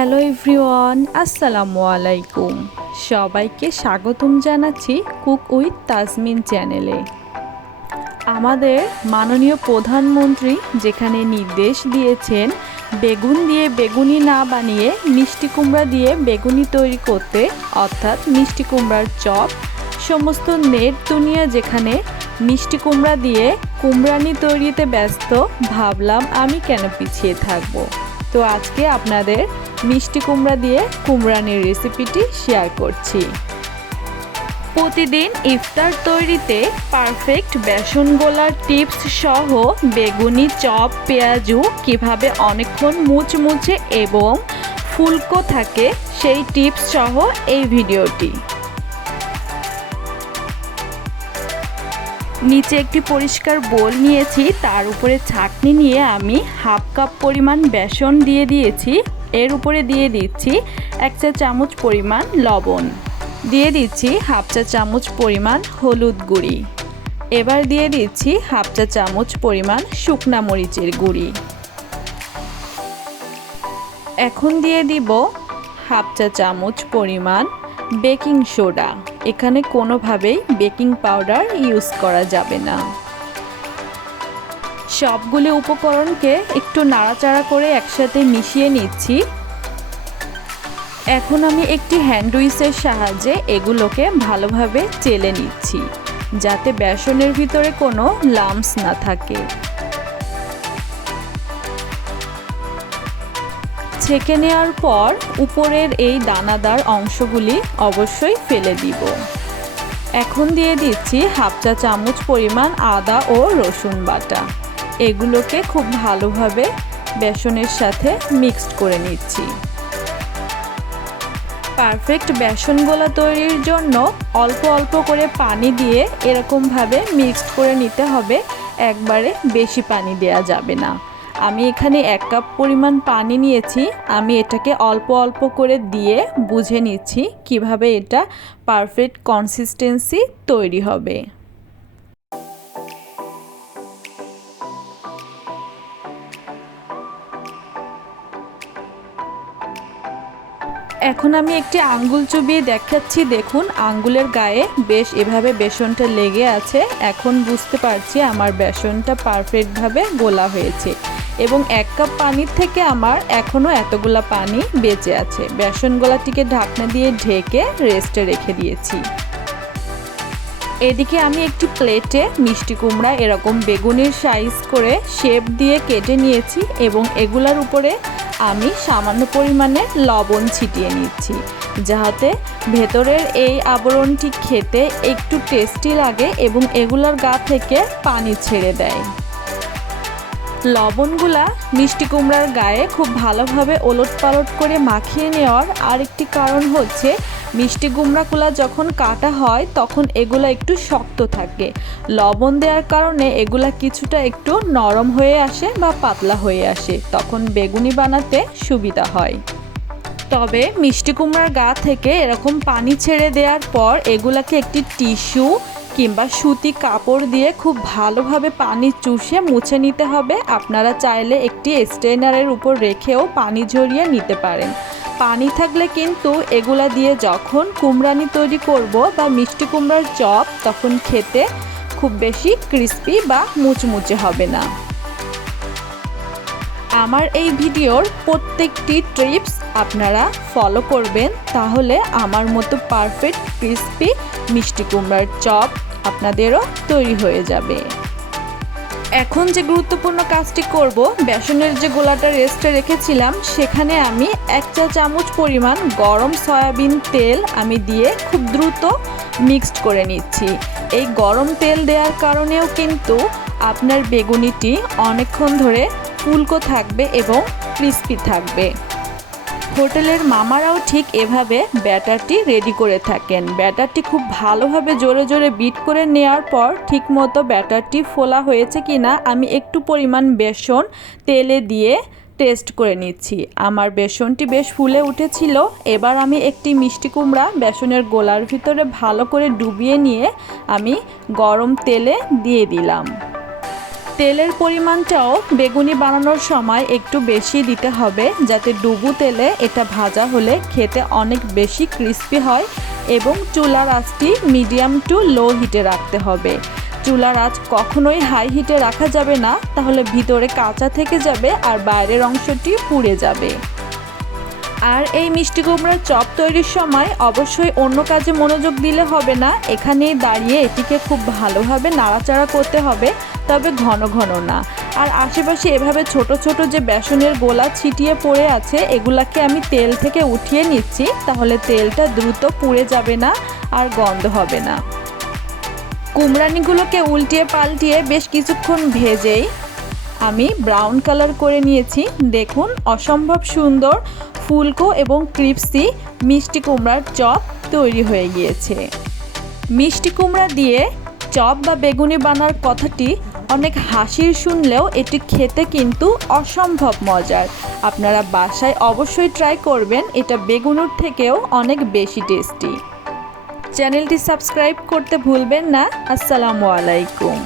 Hello everyone, আসসালামু আলাইকুম। সবাইকে স্বাগতম জানাচ্ছি কুক উইথ তাজমিন চ্যানেলে। আমাদের মাননীয় প্রধানমন্ত্রী যেখানে নির্দেশ দিয়েছেন বেগুন দিয়ে বেগুনি না বানিয়ে মিষ্টি কুমড়া দিয়ে বেগুনি তৈরি করতে, অর্থাৎ মিষ্টি কুমড়ার চপ, সমস্ত নেট দুনিয়া যেখানে মিষ্টি কুমড়া দিয়ে কুমড়ানি তৈরিতে ব্যস্ত, ভাবলাম আমি কেন পিছিয়ে থাকবো। তো আজকে আপনাদের মিষ্টি কুমড়া দিয়ে কুমড়ানির রেসিপিটি শেয়ার করছি। প্রতিদিন ইফতার তৈরিতে পারফেক্ট বেসন গোলার টিপস সহ বেগুনি চপ পেঁয়াজু কিভাবে অনেকক্ষণ মুচমুচে এবং ফুলকো থাকে সেই টিপস সহ এই ভিডিওটি। নিচে একটি পরিষ্কার বোল নিয়েছি, তার উপরে ছাঁকনি নিয়ে আমি হাফ কাপ পরিমাণ বেসন দিয়ে দিয়েছি। এর উপরে দিয়ে দিচ্ছি 1 চা চামচ পরিমাণ লবণ, দিয়ে দিচ্ছি হাফ চা চামচ পরিমাণ হলুদ গুঁড়ি, এবার দিয়ে দিচ্ছি হাফ চা চামচ পরিমাণ শুকনা মরিচের গুঁড়ি। এখন দিয়ে দিব হাফ চা চামচ পরিমাণ বেকিং সোডা। এখানে কোনোভাবেই বেকিং পাউডার ইউজ করা যাবে না। সবগুলো উপকরণকে একটু নাড়াচাড়া করে একসাথে মিশিয়ে নিচ্ছি। এখন আমি একটি হ্যান্ড উইচের সাহায্যে এগুলোকে ভালোভাবে চেলে নিচ্ছি, যাতে বেসনের ভিতরে কোনো লাম্পস না থাকে। ছেঁকে নেওয়ার পর উপরের এই দানাদার অংশগুলি অবশ্যই ফেলে দিব। এখন দিয়ে দিচ্ছি হাফ চা চামচ পরিমাণ আদা ও রসুন বাটা। এগুলোকে খুব ভালোভাবে বেসনের সাথে মিক্সড করে নিচ্ছি। পারফেক্ট বেসন গোলা তৈরির জন্য অল্প অল্প করে পানি দিয়ে এরকমভাবে মিক্সড করে নিতে হবে, একবারে বেশি পানি দেওয়া যাবে না। আমি এখানে 1 কাপ পরিমাণ পানি নিয়েছি, আমি এটাকে অল্প অল্প করে দিয়ে বুঝে নিচ্ছি কিভাবে এটা পারফেক্ট কনসিস্টেন্সি তৈরি হবে। এখন আমি একটি আঙ্গুল চুবিয়ে দেখাচ্ছি, দেখুন আঙ্গুলের গায়ে বেশ এভাবে বেসনটা লেগে আছে। এখন বুঝতে পারছি আমার বেসনটা পারফেক্টভাবে গোলা হয়েছে এবং 1 কাপ পানির থেকে আমার এখনও এতগুলা পানি বেঁচে আছে। বেসন গোলাটিকে ঢাকনা দিয়ে ঢেকে রেস্টে রেখে দিয়েছি। এদিকে আমি একটি প্লেটে মিষ্টি কুমড়া এরকম বেগুনির সাইজ করে শেপ দিয়ে কেটে নিয়েছি এবং এগুলার উপরে আমি সামান্য পরিমাণে লবণ ছিটিয়ে নিচ্ছি, যাতে ভেতরের এই আবরণটি খেতে একটু টেস্টি লাগে এবং এগুলার গা থেকে পানি ছেড়ে দেয়। লবণগুলা মিষ্টি কুমড়ার গায়ে খুব ভালোভাবে ওলটপালট করে মাখিয়ে নেওয়ার আরেকটি কারণ হচ্ছে মিষ্টি কুমড়াগুলা যখন কাটা হয় তখন এগুলা একটু শক্ত থাকে। লবণ দেওয়ার কারণে এগুলা কিছুটা একটু নরম হয়ে আসে বা পাতলা হয়ে আসে, তখন বেগুনি বানাতে সুবিধা হয়। তবে মিষ্টি কুমড়ার গা থেকে এরকম পানি ছেড়ে দেওয়ার পর এগুলাকে একটি টিস্যু কিংবা সুতি কাপড় দিয়ে খুব ভালোভাবে পানি চুষে মুছে নিতে হবে। আপনারা চাইলে একটি স্ট্রেনারের উপর রেখেও পানি ঝরিয়ে নিতে পারেন। পানি থাকলে কিন্তু এগুলা দিয়ে যখন কুমড়ানি তৈরি করব বা মিষ্টি কুমড়ার চপ, তখন খেতে খুব বেশি ক্রিস্পি বা মুচমুচে হবে না। আমার এই ভিডিওর প্রত্যেকটি টিপস আপনারা ফলো করবেন, তাহলে আমার মতো পারফেক্ট ক্রিস্পি মিষ্টি কুমড়ার চপ আপনাদেরও তৈরি হয়ে যাবে। এখন যে গুরুত্বপূর্ণ কাজটি করব, বেসনের যে গোলাটা রেস্টে রেখেছিলাম সেখানে আমি 1 চা চামচ পরিমাণ গরম সয়াবিন তেল আমি দিয়ে খুব দ্রুত মিক্সড করে নিচ্ছি। এই গরম তেল দেওয়ার কারণেও কিন্তু আপনার বেগুনিটি অনেকক্ষণ ধরে ফুলকো থাকবে এবং ক্রিস্পি থাকবে। হোটেলের মামারাও ঠিক এভাবে ব্যাটারটি রেডি করে থাকেন। ব্যাটারটি খুব ভালোভাবে জোরে জোরে বিট করে নেওয়ার পর ঠিকমতো ব্যাটারটি ফোলা হয়েছে কিনা আমি একটু পরিমাণ বেসন তেলে দিয়ে টেস্ট করে নিচ্ছি। আমার বেসনটি বেশ ফুলে উঠেছিল। এবার আমি একটি মিষ্টি কুমড়া বেসনের গোলার ভিতরে ভালো করে ডুবিয়ে নিয়ে আমি গরম তেলে দিয়ে দিলাম। তেলের পরিমাণটাও বেগুনি বানানোর সময় একটু বেশি দিতে হবে, যাতে ডুবু তেলে এটা ভাজা হলে খেতে অনেক বেশি ক্রিস্পি হয়। এবং চুলার আঁচটি মিডিয়াম টু লো হিটে রাখতে হবে। চুলার আঁচ কখনোই হাই হিটে রাখা যাবে না, তাহলে ভিতরে কাঁচা থেকে যাবে আর বাইরের অংশটি পুড়ে যাবে। আর এই মিষ্টি কুমড়ার চপ তৈরির সময় অবশ্যই অন্য কাজে মনোযোগ দিলে হবে না, এখানেই দাঁড়িয়ে এটিকে খুব ভালোভাবে নাড়াচাড়া করতে হবে, তবে ঘন ঘন না। আর আশেপাশে এভাবে ছোট ছোট যে বেসনের গোলা ছিটিয়ে পড়ে আছে, এগুলাকে আমি তেল থেকে উঠিয়ে নিচ্ছি, তাহলে তেলটা দ্রুত পুড়ে যাবে না আর গন্ধ হবে না। কুমড়ানিগুলোকে উল্টিয়ে পাল্টিয়ে বেশ কিছুক্ষণ ভেজেই আমি ব্রাউন কালার করে নিয়েছি। দেখুন, অসম্ভব সুন্দর ফুলকো এবং ক্রিপসি মিষ্টি কুমড়ার চপ তৈরি হয়ে গিয়েছে। মিষ্টি কুমড়া দিয়ে চপ বা বেগুনি বানার কথাটি অনেক হাসির শুনলেও এটি খেতে কিন্তু অসম্ভব মজার। আপনারা বাসায় অবশ্যই ট্রাই করবেন, এটা বেগুনের থেকেও অনেক বেশি টেস্টি। চ্যানেলটি সাবস্ক্রাইব করতে ভুলবেন না। আসসালামু আলাইকুম।